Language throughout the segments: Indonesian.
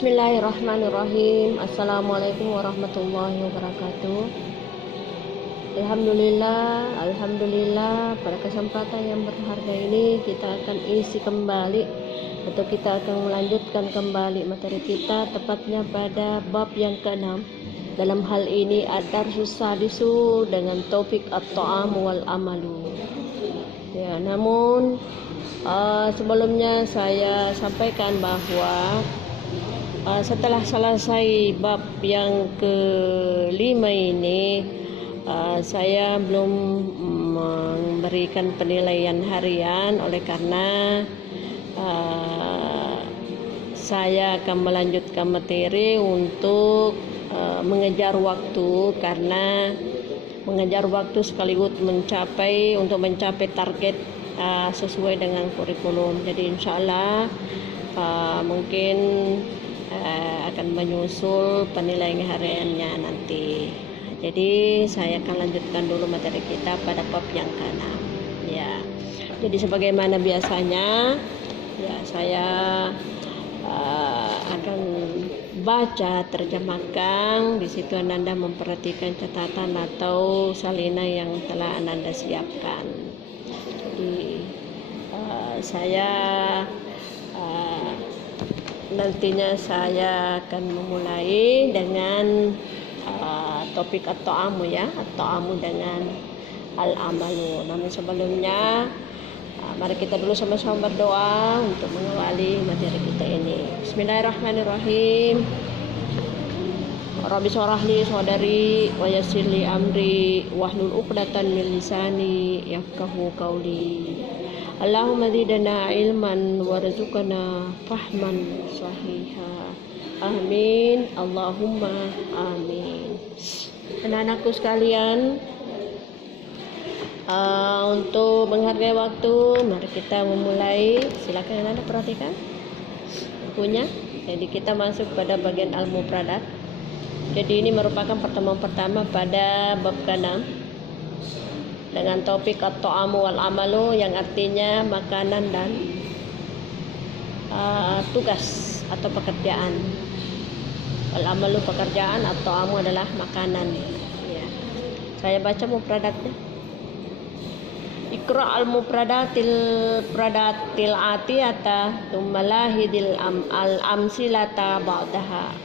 Bismillahirrahmanirrahim. Assalamualaikum warahmatullahi wabarakatuh. Alhamdulillah, pada kesempatan yang berharga ini kita akan isi kembali atau kita akan melanjutkan kembali materi kita, tepatnya pada bab yang ke-6. Dalam hal ini ad-darsus sadisu dengan topik at-ta'am wal amalu. Ya, namun sebelumnya saya sampaikan bahwa setelah selesai bab yang ke-5 ini, saya belum memberikan penilaian harian oleh karena saya akan melanjutkan materi untuk mengejar waktu, karena mengejar waktu sekaligus mencapai target sesuai dengan kurikulum. Jadi insya Allah mungkin akan menyusul penilaian hariannya nanti. Jadi saya akan lanjutkan dulu materi kita pada bab yang ke-6. Ya. Jadi sebagaimana biasanya, ya saya akan baca, terjemahkan. Di situ Anda memperhatikan catatan atau salinan yang telah Anda siapkan. Jadi saya nantinya saya akan memulai dengan topik at-ta'amu, ya, at-ta'amu dengan al-amalu. Namun sebelumnya mari kita dulu sama-sama berdoa untuk mengawali materi kita ini. Bismillahirrahmanirrahim. Rabbi shrah li sadri wa yassir li amri wahlul 'uqdatam min lisani yafqahu qawli. Allahumma zidna ilman warzuqna fahman sahiha. Amin. Allahumma amin. Anak-anakku sekalian, untuk menghargai waktu, mari kita memulai. Silakan anak-anak perhatikan bukunya. Jadi kita masuk pada bagian al-mufradat. Jadi ini merupakan pertemuan pertama pada bab ke-6 dengan topik at-ta'amu wal amalu, yang artinya makanan dan tugas atau pekerjaan. Wal amalu pekerjaan, at-ta'amu adalah makanan. Ya. Saya baca mufradatnya. Iqra al-mufradatil atiyata thumma lahidil al-amsilata ba'daha.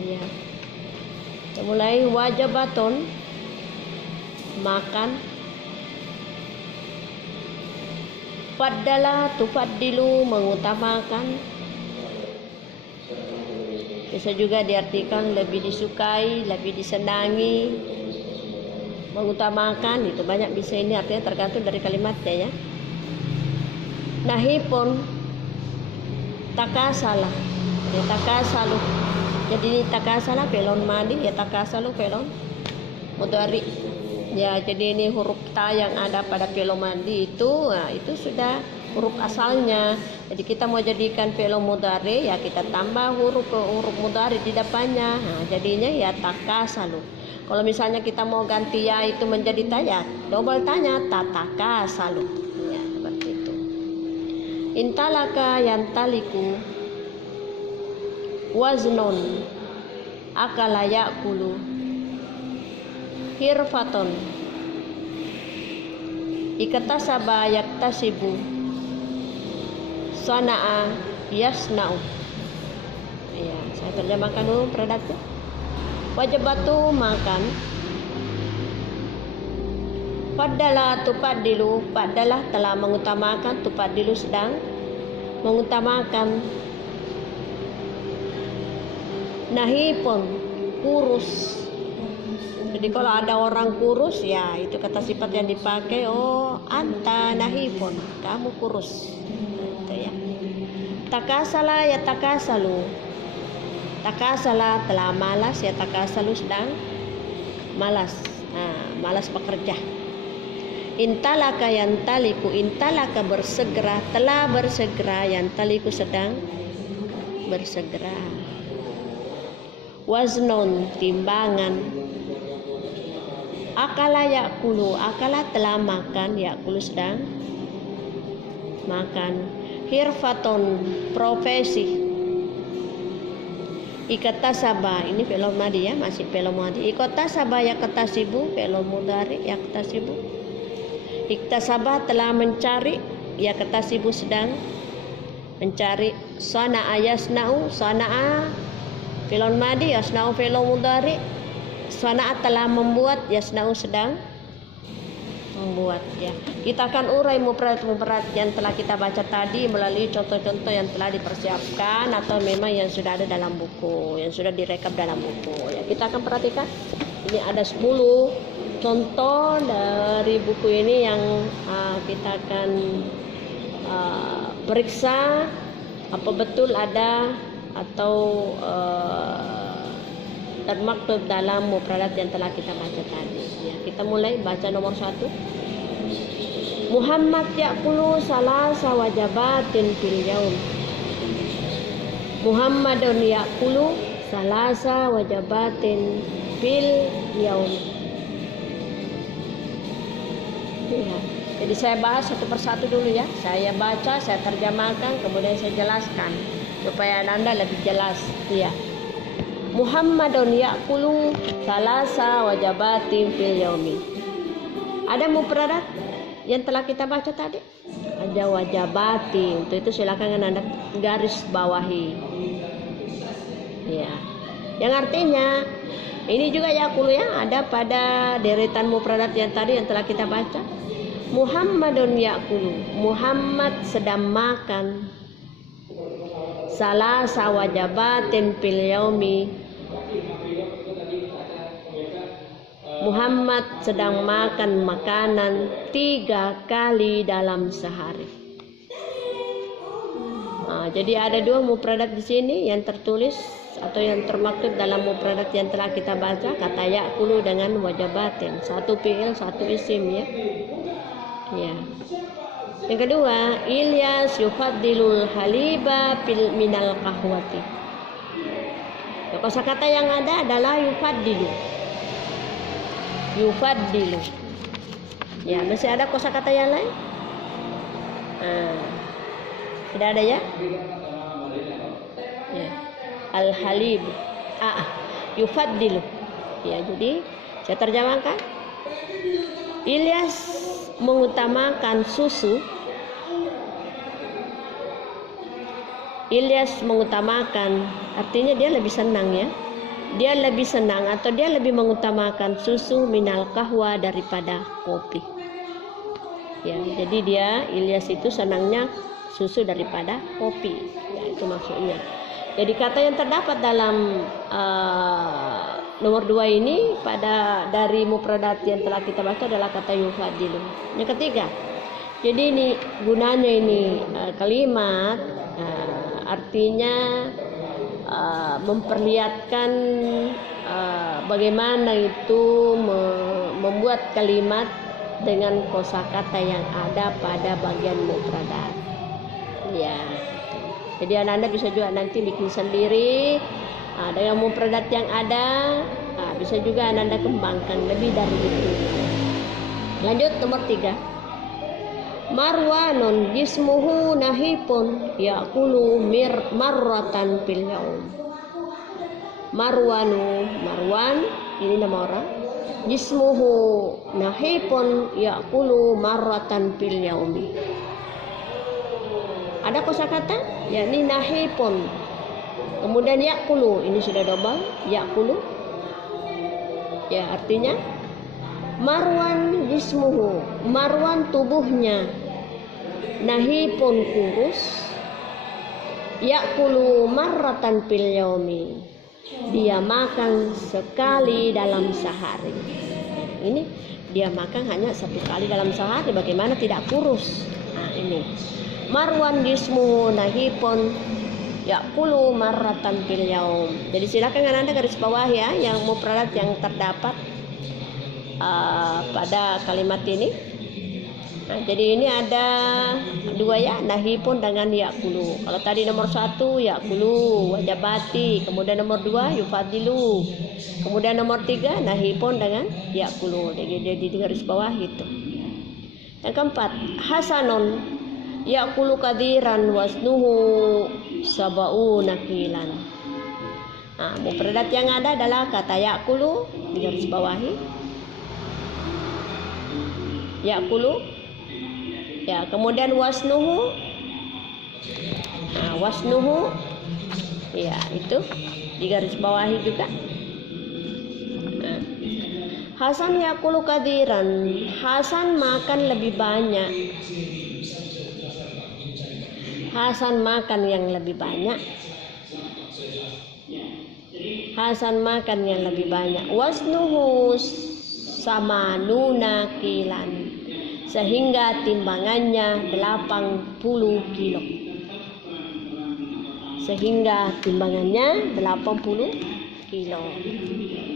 Ya. Mulai wajibatun, makan. Faddala tufaddilu, mengutamakan. Bisa juga diartikan lebih disukai, lebih disenangi. Mengutamakan itu banyak bisa, ini artinya tergantung dari kalimatnya, ya. Nahi pun takasala, ya, takasalu. Jadi ini takasala pelon madi, ya, takasalu pelon mudhari. Ya, jadi ini huruf ta yang ada pada fi'il madhi itu, nah, itu sudah huruf asalnya. Jadi kita mau jadikan fi'il mudhari, ya kita tambah huruf mudhari di depannya. Nah, jadinya ya takasalu. Kalau misalnya kita mau ganti ya itu menjadi ta, ya double tanya, tatakasalu. Ya, seperti itu. Intalaka yantaliku waznon akala yakulu hirfaton ikatasaba yaktasibu sana'a yasna'u. Ya, saya terjemahkan dulu produknya. Wajibatu, makan. Faddala tufaddilu, faddalah telah mengutamakan, tufaddilu sedang mengutamakan. Nahipun, kurus. Jadi kalau ada orang kurus, ya itu kata sifat yang dipakai. Oh, anta nahifun, kamu kurus. Gitu, ya. Takasala, ya takasalu. Takasala telah malas, ya takasalu sedang malas. Nah, malas bekerja. Intalaka yantaliku, intalaka bersegera, telah bersegera, yantaliku sedang bersegera. Waznon, timbangan. Akala yakulu, akala telah makan, yakulu sedang makan. Hirfaton, profesi. Ikatasaba, ini fi'il madhi ya, masih fi'il madhi. Ikatasaba yaktasibu, fi'il mudhari yaktasibu. Iktasaba telah mencari, yaktasibu sedang mencari. Sana'a yasna'u, sana'a fi'il madhi, yasna'u fi'il mudhari. Sana'a telah membuat, yasna'u sedang membuat ya. Kita akan urai mufrad yang telah kita baca tadi melalui contoh-contoh yang telah dipersiapkan atau memang yang sudah ada dalam buku, yang sudah direkap dalam buku ya. Kita akan perhatikan ini ada 10 contoh dari buku ini yang kita akan periksa apa betul ada atau termaktub dalam mufradat yang telah kita baca tadi ya. Kita mulai baca nomor 1. Muhammad ya'kulu salasa wajabatin fil yaum. Muhammadun ya'kulu salasa wajabatin fil yaum. Ya. Jadi saya bahas satu persatu dulu ya. Saya baca, saya terjemahkan, kemudian saya jelaskan supaya Anda lebih jelas. Ya. Muhammadun ya'kulu salasa wajabatin fil yaumi. Ada mufradat yang telah kita baca tadi? Ada wajabatin. Untuk itu silakan Anda garis bawahi. Ya. Yang artinya ini juga ya'kulu ya, ada pada deretan mufradat yang tadi yang telah kita baca. Muhammadun ya'kulu. Muhammad sedang makan salasa wajabatin fil yaumi. Muhammad sedang makan makanan 3 kali dalam sehari. Jadi ada 2 mufradat di sini yang tertulis atau yang termaktub dalam mufradat yang telah kita baca, kata ya'kulu dengan wajabatin, satu fi'il satu isim ya. Ya. Yang kedua, Ilyas yufaddilul haliba minal qahwati. Kosakata yang ada adalah yufaddilu. Yufaddilu. Ya, masih ada kosakata yang lain? Tidak ada ya? Ya. Al-halib. Yufaddilu. Ya, jadi saya terjemahkan. Ilyas mengutamakan susu. Ilyas mengutamakan, artinya dia lebih senang ya. Dia lebih senang atau dia lebih mengutamakan susu minal kahwa daripada kopi. Ya, jadi dia Ilyas itu senangnya susu daripada kopi. Ya, itu maksudnya. Jadi kata yang terdapat dalam nomor 2 ini pada dari mufradat yang telah kita baca adalah kata yufadilu. Yang ketiga, jadi ini gunanya ini kalimat artinya memperlihatkan bagaimana itu membuat kalimat dengan kosakata yang ada pada bagian mufradat. Ya. Jadi Anda bisa juga nanti bikin sendiri dengan mufradat yang ada, bisa juga Anda kembangkan lebih dari itu. Lanjut nomor 3. Marwanun jismuhu nahipun ya'kulu marratan fil yaum. Marwan ini nama orang. Jismuhu nahipun ya'kulu marratan fil yaumi. Ada kosakata yakni nahipun. Kemudian ya'kulu, ini sudah double, ya'kulu. Ya, artinya Marwan jismuhu, Marwan tubuhnya, nahipun kurus, ya'kulu marratan fil yaumi. Dia makan sekali dalam sehari. Ini dia makan hanya 1 kali dalam sehari, bagaimana tidak kurus? Ini Marwan jismuhu nahipun ya'kulu marratan fil yaum. Jadi silakan Anda garis bawah ya yang mufradat yang terdapat pada kalimat ini. Jadi ini ada 2 ya, nahipun dengan ya'kulu. Kalau tadi nomor 1 ya'kulu wajabati, kemudian nomor 2 yufadilu, kemudian nomor 3 nahipun dengan ya'kulu. Jadi di garis bawah itu. Yang keempat, hasanun ya'kulu kadiran wasnuhu sab'una kilan. Mufradat yang ada adalah kata yakulu, digaris bawahi. Yakulu. Ya, kemudian wasnuhu. Wasnuhu. Ya, itu digaris bawahi juga. Hasan yakulu kadiran. Hasan makan lebih banyak. Hasan makan yang lebih banyak. Hasan makan yang lebih banyak. Wasnuhu sama nuna kilan. Sehingga timbangannya 80 kilo. Sehingga timbangannya 80 kilo.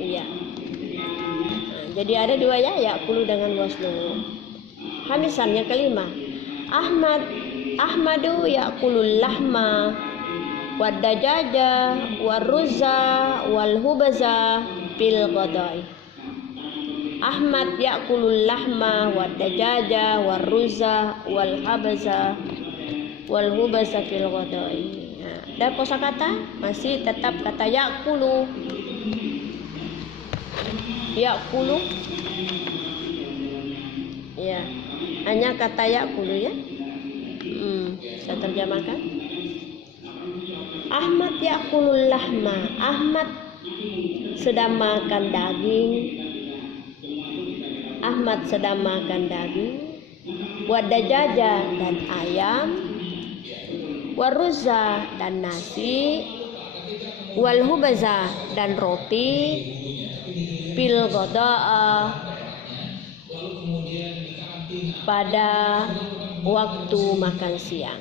Iya. Jadi ada dua ya, yakulu dengan wasnuhu. Hamisan yang kelima. Ahmadu yakulul lahma wadajaja warruza walhubaza bil qadai. Ahmad yakulul lahma wadajaja warruza walhabaza walhubaza bil qadai. Dan kosakata masih tetap kata yakulu. Yakulu. Ya, hanya kata yakulu ya. Saya terjemahkan. Ahmad yakulul lahma. Ahmad sedang makan daging. Ahmad sedang makan daging. Wadajaja dan ayam. Waruza dan nasi. Walhubaza dan roti. Bil qada'a pada waktu makan siang.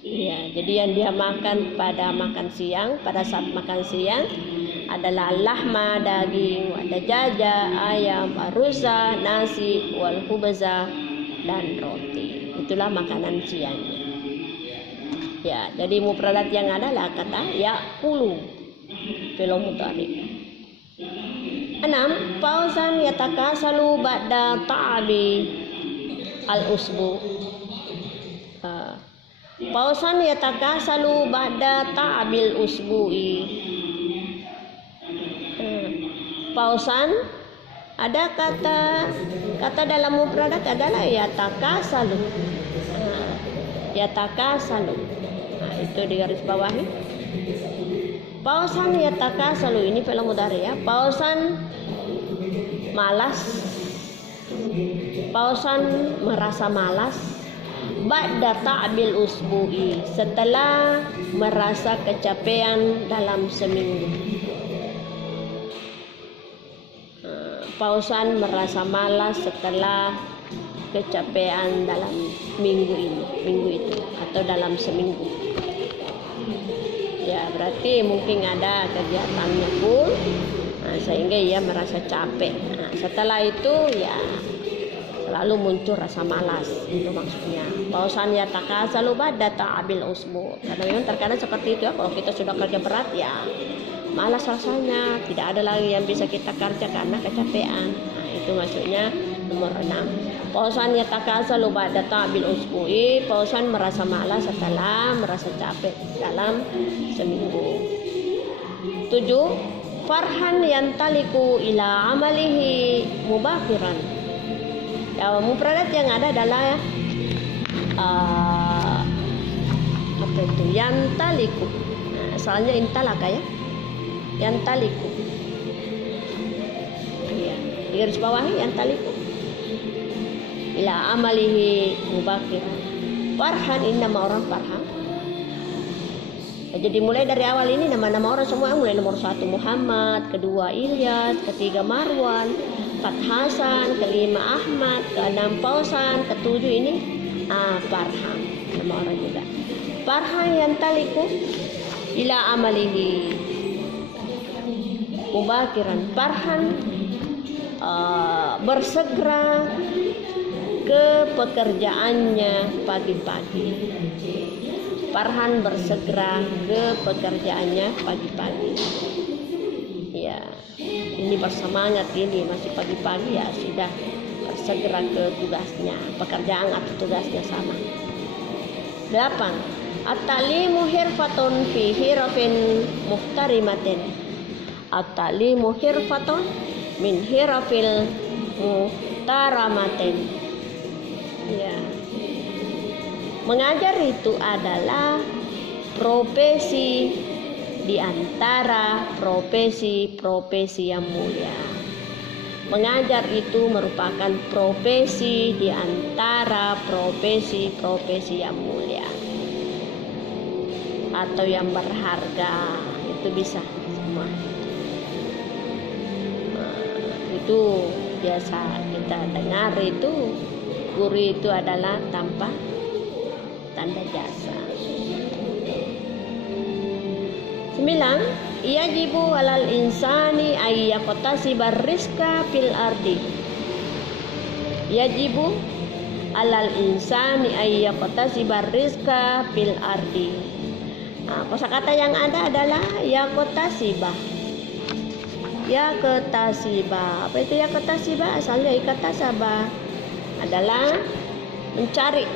Ya, jadi yang dia makan pada makan siang, pada saat makan siang adalah lahma daging, wadajaja ayam, aruza nasi, wal hubaza dan roti. Itulah makanan siangnya. Ya, jadi mufradat yang adalah kata yakulu fi'il mudhari. 6. Pausan yatakasalu ba'da ta'abi al-usbu. Pausan yatakasalu ba'da ta'abil usbu'i. Pausan ada kata dalam mufradat adalah yatakasalu. Yatakasalu. Itu di garis bawahi. Pausan yatakasalu ini fi'il mudhari ya. Pausan malas. Pausan merasa malas. Ba'da ta'bil usbu'i, setelah merasa kecapean dalam seminggu. Pausan merasa malas setelah kecapean dalam minggu itu atau dalam seminggu. Ya, berarti mungkin ada kegiatannya full, sehingga ia merasa capek. Setelah itu ya selalu muncul rasa malas, itu maksudnya. Pausan yatakasalu ba'da ta'abil usbu. Karena memang terkadang seperti itu ya, kalau kita sudah kerja berat ya malas rasanya, tidak ada lagi yang bisa kita kerja karena kecapean. Itu maksudnya nomor 6. Pausan yatakasalu ba'da ta'abil usbu'i, pausan merasa malas setelah merasa capek dalam seminggu. 7. Farhan yantaliku ila amalihi mubakiran. Ya, mufradat yang ada adalah apa itu? Yantaliku. Soalnya intalaka ya. Yantaliku. Ya, di garis bawahi yantaliku. Ila amalihi mubakiran. Farhan ini nama orang Farhan. Jadi mulai dari awal ini nama-nama orang semua, mulai nomor 1 Muhammad, kedua Ilyas, ketiga Marwan, keempat Hasan, kelima Ahmad, keenam Pausan, ketujuh ini Farhan, nama orang juga. Farhan yantaliku ila amalihi mubakiran. Farhan bersegera ke pekerjaannya pagi-pagi. Farhan bersegera ke pekerjaannya pagi-pagi. Ya, ini bersemangat ini masih pagi-pagi ya sudah bersegera ke tugasnya, pekerjaan atau tugasnya sama. 8. At-ta'limu hirfatun fi hirafin muhtarimatin. At-ta'limu hirfatun min hirafil muhtaramatin. Ya. Mengajar itu adalah profesi di antara profesi-profesi yang mulia. Mengajar itu merupakan profesi di antara profesi-profesi yang mulia atau yang berharga. Itu bisa semua. Itu biasa kita dengar itu guru itu adalah tanpa tanda jasa. 9. Yajibu alal insani ay yaqtasiba rizqa fil ardi. Yajibu alal insani ay yaqtasiba rizqa fil ardi. Kosakata yang ada adalah yaqtasiba. Yaqtasiba. Apa itu yaqtasiba? Asalnya iktasaba adalah mencari.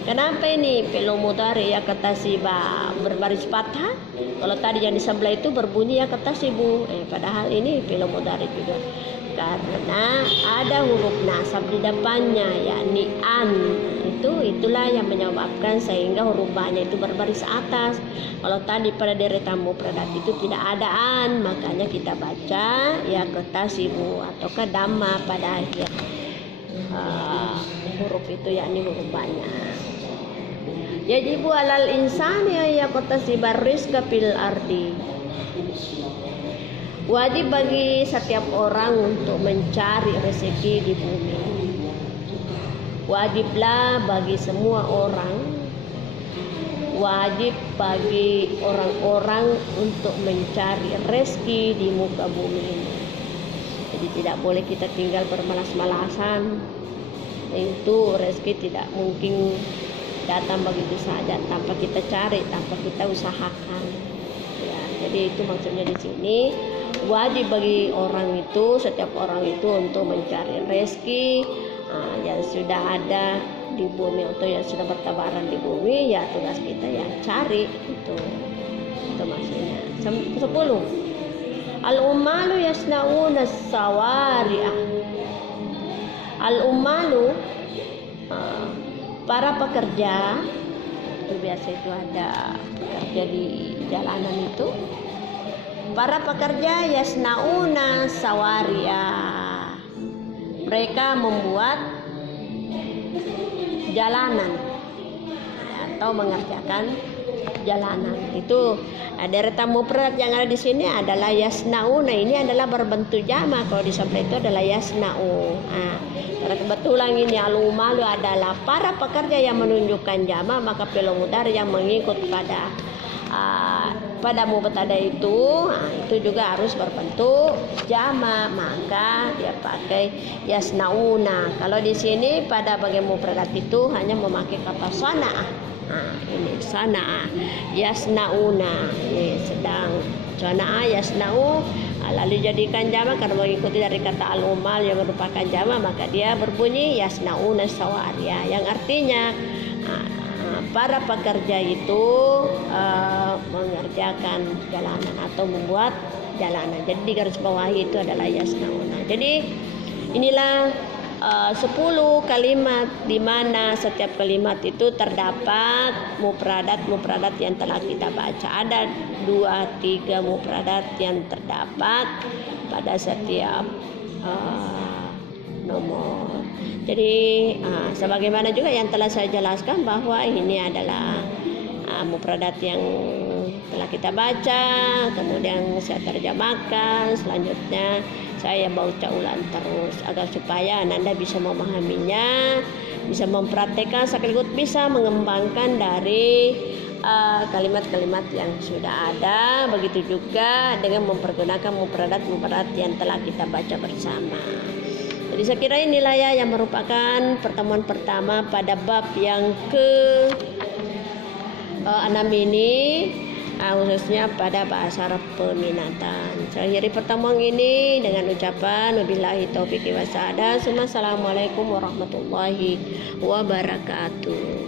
Kenapa ini fi'il mudhari yaqtasiba berbaris fathah? Kalau tadi yang di sebelah itu berbunyi yaqtasibu. Padahal ini fi'il mudhari juga. Karena ada huruf nasab di depannya, yakni an. Itulah yang menyebabkan sehingga huruf ba-nya itu berbaris atas. Kalau tadi pada deretan mufradat itu tidak ada an, makanya kita baca yaqtasibu ataukah dhamma pada akhir huruf itu, yakni huruf ba-nya. Yajibu alal insani yaqtasiba rizqa fil ardi. Wajib bagi setiap orang untuk mencari rezeki di bumi. Wajiblah bagi semua orang, wajib bagi orang-orang untuk mencari rezeki di muka bumi ini. Jadi tidak boleh kita tinggal bermalas-malasan. Itu rezeki tidak mungkin datang begitu saja tanpa kita cari, tanpa kita usahakan. Ya, jadi itu maksudnya di sini. Wajib bagi orang itu, setiap orang itu untuk mencari rezeki yang sudah ada di bumi atau yang sudah bertebaran di bumi. Ya tugas kita ya cari itu maksudnya. 10. Al-ummalu yasnauna sawari'ah. Al-ummalu para pekerja itu biasa itu ada pekerja di jalanan itu. Para pekerja yasnauna sawaria, mereka membuat jalanan atau mengerjakan jalanan. Itu deretan mufrad yang ada di sini adalah yasnauna. Ini adalah berbentuk jamak. Kalau di sebelah itu adalah yasnau. Karena kebetulan ini al-umalu adalah para pekerja yang menunjukkan jamak, maka fi'il mudhari yang mengikut pada mubtada itu juga harus berbentuk jamak, maka dia pakai yasnauna. Kalau di sini pada bagian mufradat itu hanya memakai kata sana'ah. Ini sana'ah yasnauna, ini sedang sana'ah yasnau, lalu jadikan jamak karena mengikuti dari kata al-umal yang merupakan jamak, maka dia berbunyi yasnauna sawaria, yang artinya para pekerja itu mengerjakan jalanan atau membuat jalanan. Jadi di garis bawah itu adalah yasnauna. Jadi inilah 10 kalimat di mana setiap kalimat itu terdapat mufradat yang telah kita baca. Ada 2-3 mufradat yang terdapat pada setiap nomor. Jadi sebagaimana juga yang telah saya jelaskan bahwa ini adalah mufradat yang telah kita baca, kemudian saya terjemahkan, selanjutnya saya baca ulang terus agar supaya Anda bisa memahaminya, bisa mempraktekkan sekaligus bisa mengembangkan dari kalimat-kalimat yang sudah ada. Begitu juga dengan mempergunakan mufradat yang telah kita baca bersama. Jadi saya kira inilah ya yang merupakan pertemuan pertama pada bab yang ke-6 ini, khususnya pada bahasa Arab peminatan. Saya akhiri pertemuan ini dengan ucapan wabillahi taufiq wa hidayah. Assalamualaikum warahmatullahi wabarakatuh.